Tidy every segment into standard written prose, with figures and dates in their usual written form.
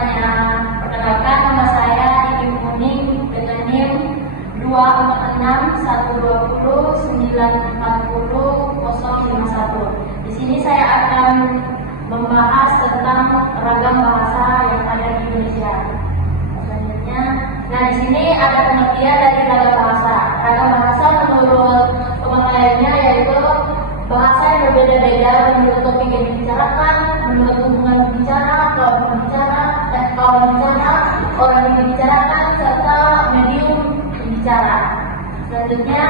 perkenalkan, nama saya Ibu Muning dengan NIM 24612094051. Di sini saya akan membahas tentang ragam bahasa yang ada di Indonesia. Selanjutnya, nah di sini ada pengertian dari ragam bahasa. Ragam bahasa menurut pemakaiannya yaitu bahasa yang berbeda-beda menurut topik yang dibicarakan, menurut hubungan bicara, kawan bicara, orang yang dibicarakan, serta medium bicara. Selanjutnya,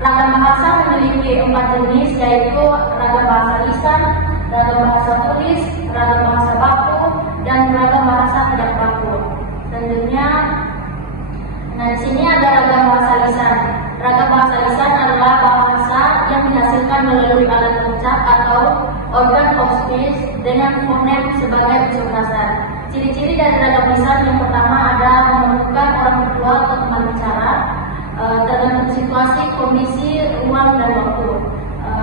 ragam bahasa memiliki 4 jenis, yaitu ragam bahasa lisan, ragam bahasa tulis, ragam bahasa baku, dan ragam bahasa tidak baku. Selanjutnya, nah di sini ada ragam bahasa lisan. Ragam bahasa lisan adalah bahasa yang dihasilkan melalui alat ucap atau organ of speech dengan fonem sebagai unsur dasar. Ciri-ciri dari ragam lisan yang pertama ada memerlukan orang berdua atau teman bicara, tergantung situasi, kondisi, ruang, dan waktu.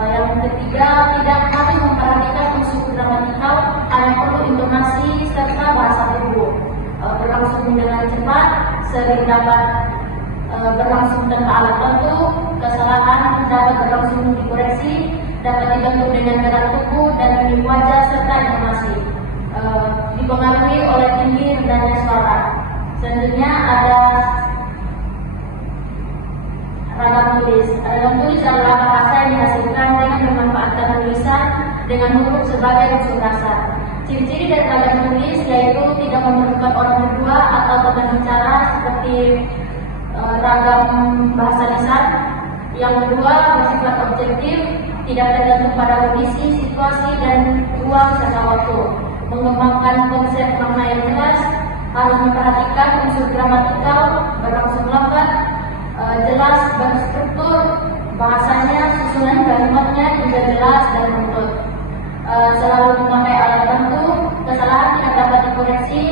Yang ketiga, tidak harus memperhatikan unsur gramatikal, hanya perlu intonasi serta bahasa tubuh. Berlangsung dengan cepat, sering dapat berlangsung tanpa alat bantu, kesalahan dapat berlangsung dikoreksi, dapat dibantu dengan gerak tubuh dan mimik wajah serta intonasi. Dipengaruhi oleh tinggi rendahnya suara. Selanjutnya ada ragam tulis. Ragam tulis adalah bahasa yang dihasilkan dengan memanfaatkan tulisan dengan huruf sebagai unsur dasar. Ciri-ciri dari ragam tulis yaitu tidak memerlukan orang berdua atau teman bicara seperti ragam bahasa lisan. Yang kedua, bersifat objektif, tidak tergantung pada kondisi, situasi, dan ruang serta waktu. Mengembangkan konsep makna yang jelas, harus memperhatikan unsur gramatikal, berlangsung lambat, jelas berstruktur, bahasanya, susunan kalimatnya juga jelas dan runtut. Selalu memakai alat bantu, kesalahan tidak dapat dikoreksi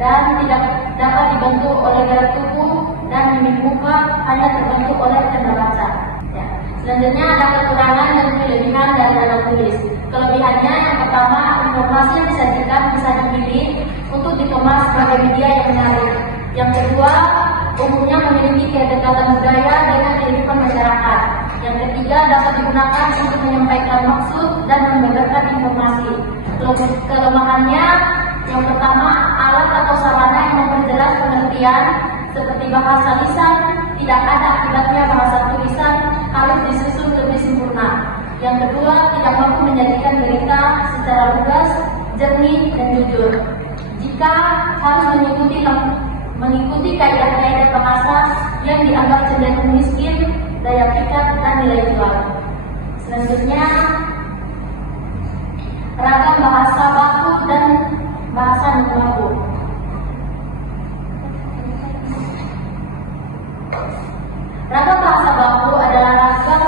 dan tidak dapat dibantu oleh gerak tubuh dan mimik muka, hanya terbantu oleh tanda baca. Ya. Selanjutnya ada kekurangan dan kelebihan dari ragam tulis. Kelebihannya yang pertama, informasi yang disajikan bisa dipilih untuk dikemas sebagai media yang menarik. Yang kedua, umumnya memiliki kedekatan budaya dengan kehidupan masyarakat. Yang ketiga, dapat digunakan untuk menyampaikan maksud dan membeberkan informasi. Kelemahannya, yang pertama, alat atau sarana yang memperjelas pengertian seperti bahasa lisan, tidak ada akibatnya bahasa tulisan harus disusun lebih sempurna. Yang kedua, tidak mampu menjadikan berita secara lugas, jernih, dan jujur. Jika harus mengikuti kaidah-kaidah bahasa yang dianggap cenderung miskin, daya pikat, dan nilai jual. Selanjutnya, ragam bahasa baku dan bahasa non-baku. Ragam bahasa baku adalah ragam.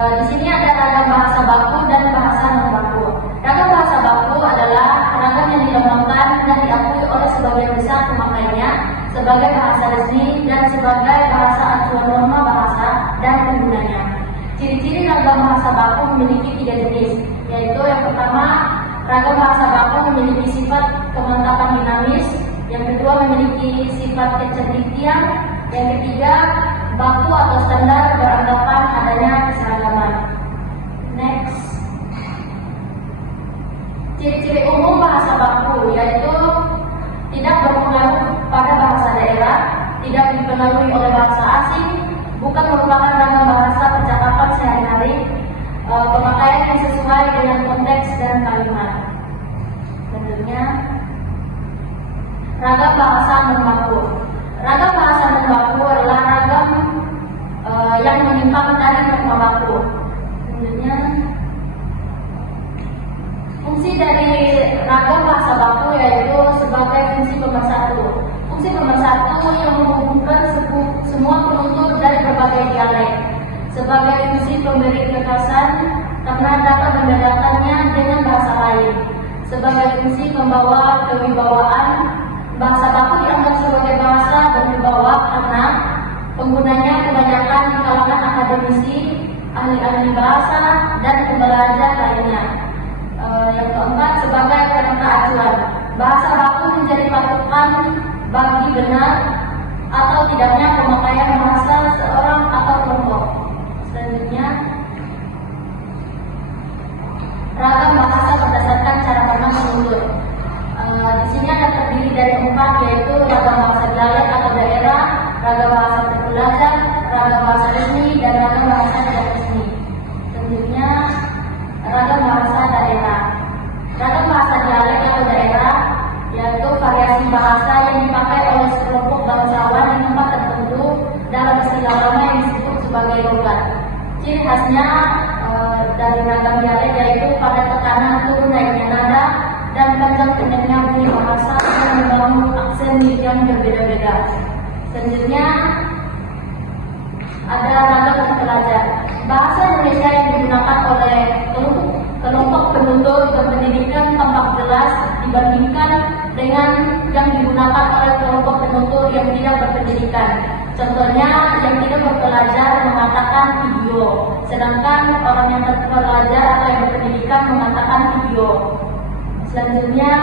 Di sini ada ragam bahasa baku dan bahasa non-baku. Ragam bahasa baku adalah ragam yang dikembangkan dan diakui oleh sebagian besar pemakainya sebagai bahasa resmi dan sebagai bahasa acuan norma bahasa dan penggunanya. Ciri-ciri ragam bahasa baku memiliki 3 jenis, yaitu yang pertama, ragam bahasa baku memiliki sifat kemantapan dinamis. Yang kedua, memiliki sifat kecerdikan. Yang ketiga, baku atau standar beranggapan adanya keseragaman. Next. Ciri-ciri umum bahasa baku yaitu tidak berpengaruh pada bahasa daerah, tidak dipengaruhi oleh bahasa asing, bukan merupakan ragam bahasa percakapan sehari-hari, pemakaian yang sesuai dengan konteks dan kalimat. Selanjutnya, ragam bahasa non-baku. Ragam bahasa non-baku adalah ragam yang menyimpang dari norma baku. Selanjutnya, fungsi dari ragam bahasa baku yaitu sebagai fungsi pemersatu. Fungsi pemersatu yang menghubungkan semua penutur dari berbagai dialek. Sebagai fungsi pemberi kekasan karena dapat membedakannya dengan bahasa lain. Sebagai fungsi pembawa kewibawaan, bahasa baku dianggap sebagai bahasa berwibawa karena penggunanya kebanyakan di kalangan akademisi, ahli-ahli bahasa, dan pembelajar lainnya. Yang keempat, sebagai kerangka acuan, bahasa baku menjadi patokan bagi benar atau tidaknya pemakaian bahasa seorang atau kelompok. Selanjutnya, ragam bahasa berdasarkan cara pandang menutur. Di sini ada terdiri dari 4, yaitu ragam bahasa dialek atau daerah, ragam bahasa terpelajar, ragam bahasa resmi, dan ragam bahasa tidak resmi. Selanjutnya, ragam bahasa daerah. Ragam bahasa dialek atau daerah yaitu variasi bahasa yang dipakai oleh sekelompok bangsawan di tempat tertentu dalam istilah lama yang disebut sebagai logat. Ciri khasnya dari ragam dialek yaitu pada tekanan turun naiknya nada dan panjang pendeknya bunyi bahasa yang membangun aksen yang berbeda-beda. Selanjutnya ada ragam terpelajar. Bahasa Indonesia yang digunakan oleh kelompok penutur berpendidikan tampak jelas dibandingkan dengan yang digunakan oleh kelompok penutur yang tidak berpendidikan. Contohnya, yang tidak berpelajar mengatakan video, sedangkan orang yang terpelajar atau yang berpendidikan mengatakan video. Selanjutnya,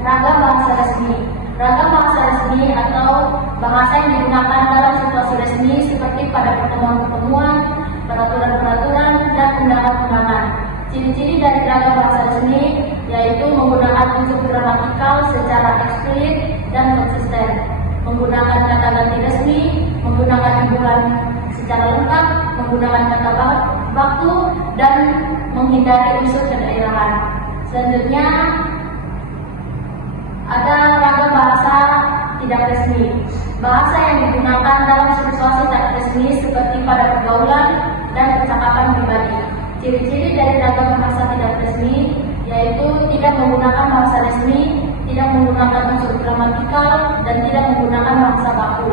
ragam bahasa resmi. Ragam bahasa resmi atau bahasa yang digunakan dalam situasi resmi seperti pada pertemuan-pertemuan, peraturan-peraturan, dan undangan-undangan. Ciri-ciri dari ragam bahasa resmi yaitu menggunakan unsur gramatikal secara eksplisit dan konsisten, menggunakan kata ganti resmi, menggunakan hubungan secara lengkap, menggunakan kata baku, dan menghindari unsur kedaerahan. Selanjutnya ada ragam bahasa tidak resmi. Bahasa yang digunakan dalam situasi tak resmi seperti pada pergaulan dan percakapan pribadi. Ciri-ciri dari ragam bahasa tidak resmi yaitu tidak menggunakan bahasa resmi, tidak menggunakan unsur gramatikal, dan tidak menggunakan bahasa baku.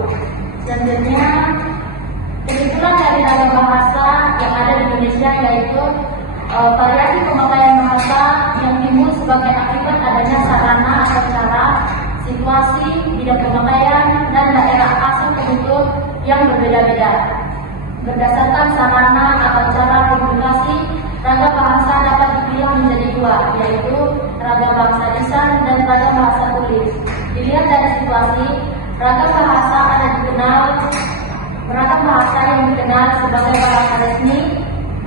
Selanjutnya, kesimpulan dari ragam bahasa yang ada di Indonesia yaitu variasi pemakaian bahasa yang timbul sebagai akibat adanya sarana atau cara, situasi, bidang pemakaian, dan daerah asal penutur yang berbeda-beda. Berdasarkan sarana atau cara komunikasi, ragam bahasa dapat dipilih menjadi 2, yaitu ragam bahasa lisan dan ragam bahasa tulis. Dilihat dari situasi, ragam bahasa yang dikenal sebagai bahasa resmi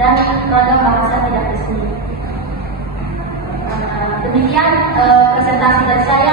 dan ragam bahasa tidak resmi. Demikian presentasi dari saya.